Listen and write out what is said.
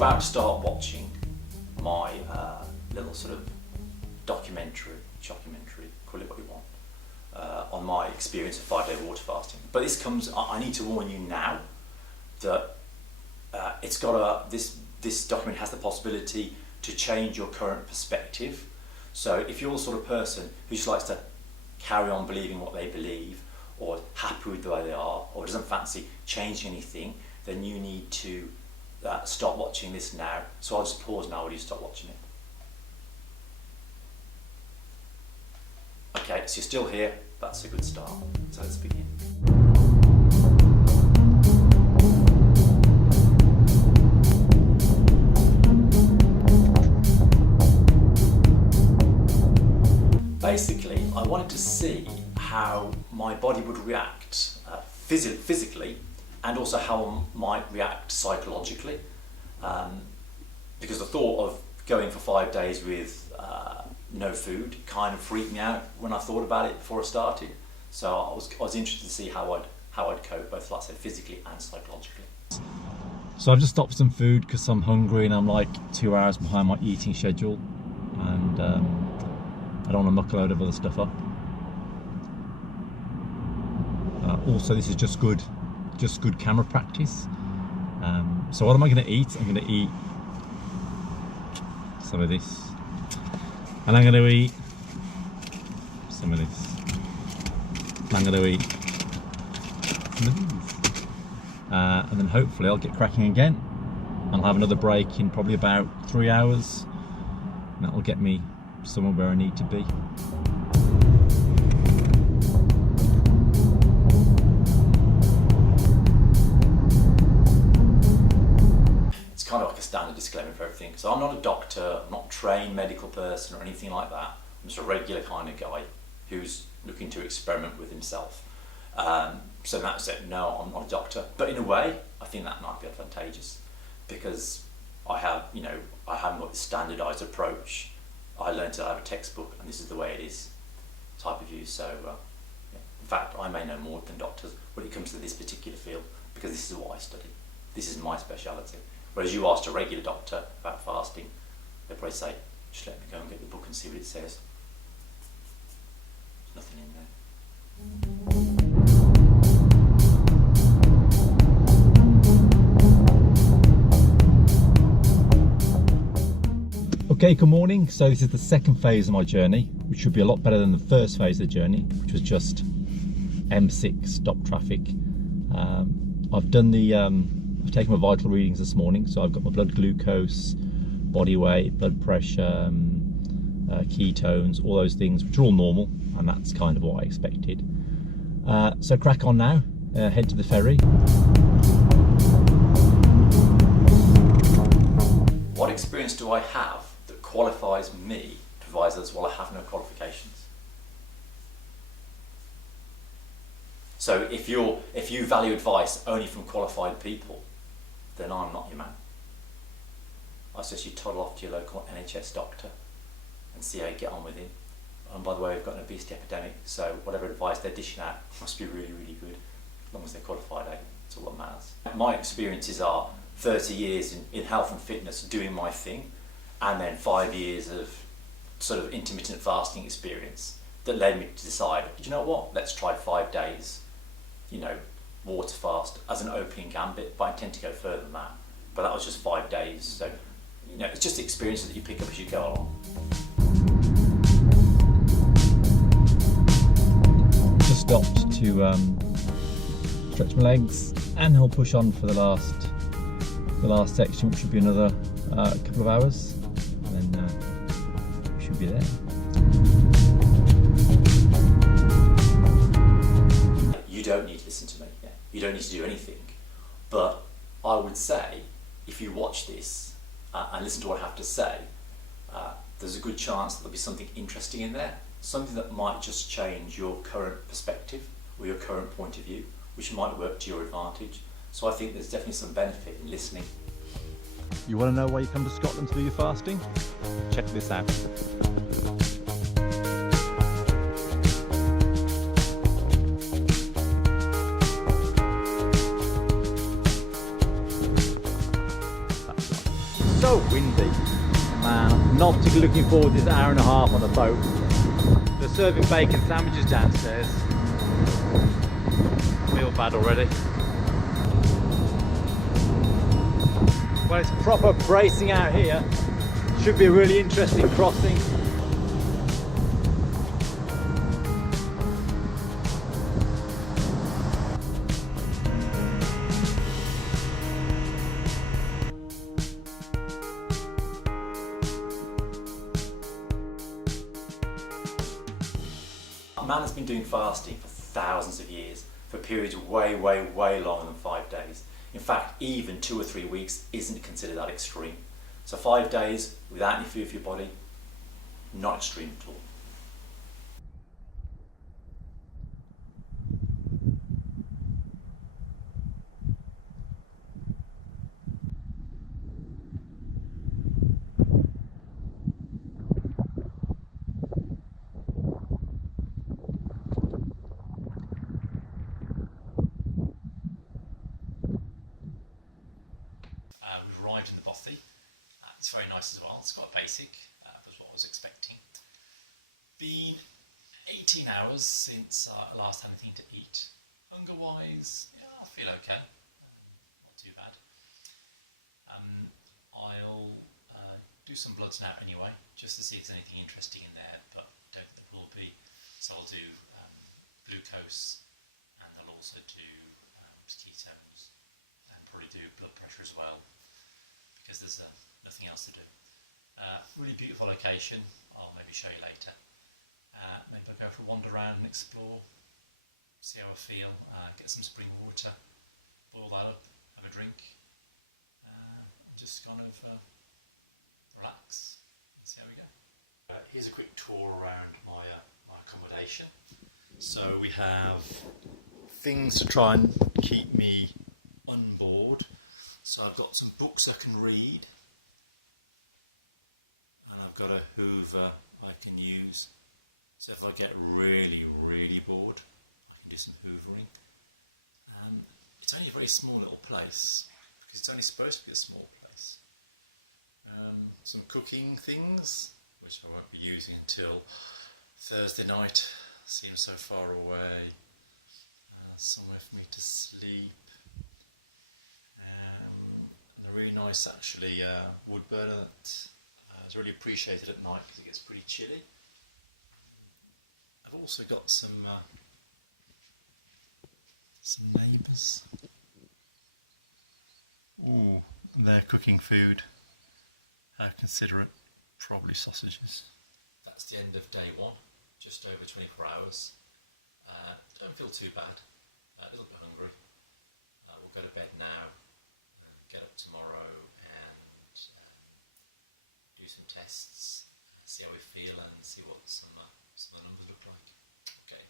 about to start watching my little sort of documentary, call it what you want, on my experience of 5-day water fasting. But this comes, I need to warn you now that it's got this document has the possibility to change your current perspective. So if you're the sort of person who just likes to carry on believing what they believe, or happy with the way they are, or doesn't fancy changing anything, then you need to stop watching this now. So I'll just pause now while you stop watching it. Okay, so you're still here, that's a good start. So let's begin. Basically, I wanted to see how my body would react physically, and also how I might react psychologically, because the thought of going for 5 days with no food kind of freaked me out when I thought about it before I started. So I was interested to see how I'd cope, both, like I said, physically and psychologically. So I've just stopped for some food because I'm hungry and I'm like 2 hours behind my eating schedule, and I don't want to muck a load of other stuff up. Also, this is just good camera practice. So what am I going to eat? I'm going to eat some of this, and I'm going to eat some of this, and I'm going to eat some of these, and then hopefully I'll get cracking again. I'll have another break in probably about 3 hours, and that will get me somewhere where I need to be. Kind of like a standard disclaimer for everything. So I'm not a doctor, I'm not a trained medical person or anything like that. I'm just a regular kind of guy who's looking to experiment with himself. So that's it. No, I'm not a doctor. But in a way, I think that might be advantageous, because I haven't got this standardised approach. I learned to have a textbook, and this is the way it is type of view. So in fact, I may know more than doctors when it comes to this particular field, because this is what I study. This is my speciality. Whereas you asked a regular doctor about fasting, they'll probably say, just let me go and get the book and see what it says. There's nothing in there. Okay, good morning. So this is the second phase of my journey, which should be a lot better than the first phase of the journey, which was just M6 stop traffic. I've taken my vital readings this morning, so I've got my blood glucose, body weight, blood pressure, ketones, all those things, which are all normal, and that's kind of what I expected. So crack on now, head to the ferry. What experience do I have that qualifies me to advise others while I have no qualifications? So if you value advice only from qualified people, then I'm not your man. I suggest you toddle off to your local NHS doctor and see how you get on with him. And by the way, we've got an obesity epidemic, so whatever advice they're dishing out must be really, really good, as long as they're qualified, It's all that matters. My experiences are 30 years in health and fitness doing my thing, and then 5 years of sort of intermittent fasting experience that led me to decide, you know what, let's try 5 days, water fast as an opening gambit, but I intend to go further than that. But that was just 5 days, so it's just experiences that you pick up as you go along. Just stopped to stretch my legs, and I'll push on for the last section, which should be another couple of hours, and then we should be there. You don't need to listen to me. You don't need to do anything. But I would say, if you watch this and listen to what I have to say, there's a good chance that there'll be something interesting in there, something that might just change your current perspective or your current point of view, which might work to your advantage. So I think there's definitely some benefit in listening. You want to know why you come to Scotland to do your fasting? Check this out. so windy. Man, I'm not particularly looking forward to this hour and a half on the boat. They're serving bacon sandwiches downstairs. I feel bad already. Well, it's proper bracing out here. Should be a really interesting crossing. Man has been doing fasting for thousands of years, for periods way longer than 5 days. In fact, even 2 or 3 weeks isn't considered that extreme. So 5 days without any food for your body, not extreme at all. We've arrived in the bothy. It's very nice as well. It's quite basic, but it's what I was expecting. Been 18 hours since I last had anything to eat. Hunger-wise, yeah, I feel okay. Not too bad. I'll do some bloods now anyway, just to see if there's anything interesting in there, but I don't think there will be. So I'll do glucose, and I'll also do ketones, and probably do blood pressure as well, because there's nothing else to do. Really beautiful location. I'll maybe show you later. Maybe I'll go for a wander around and explore, see how I feel, get some spring water, boil that up, have a drink, and just kind of relax and see how we go. Here's a quick tour around my accommodation. So we have things to try and keep me on board. So I've got some books I can read, and I've got a Hoover I can use. So if I get really bored, I can do some hoovering. It's only a very small little place, because it's only supposed to be a small place. Some cooking things, which I won't be using until Thursday night. Seems so far away. Somewhere for me to sleep. And a really nice, actually, wood burner that is really appreciated at night because it gets pretty chilly. I've also got some neighbours. Ooh, they're cooking food. Consider it probably sausages. That's the end of day one, just over 24 hours. Don't feel too bad, a little bit hungry. We'll go to bed now, get up tomorrow and do some tests, see how we feel and see what some of the numbers look like. Okay.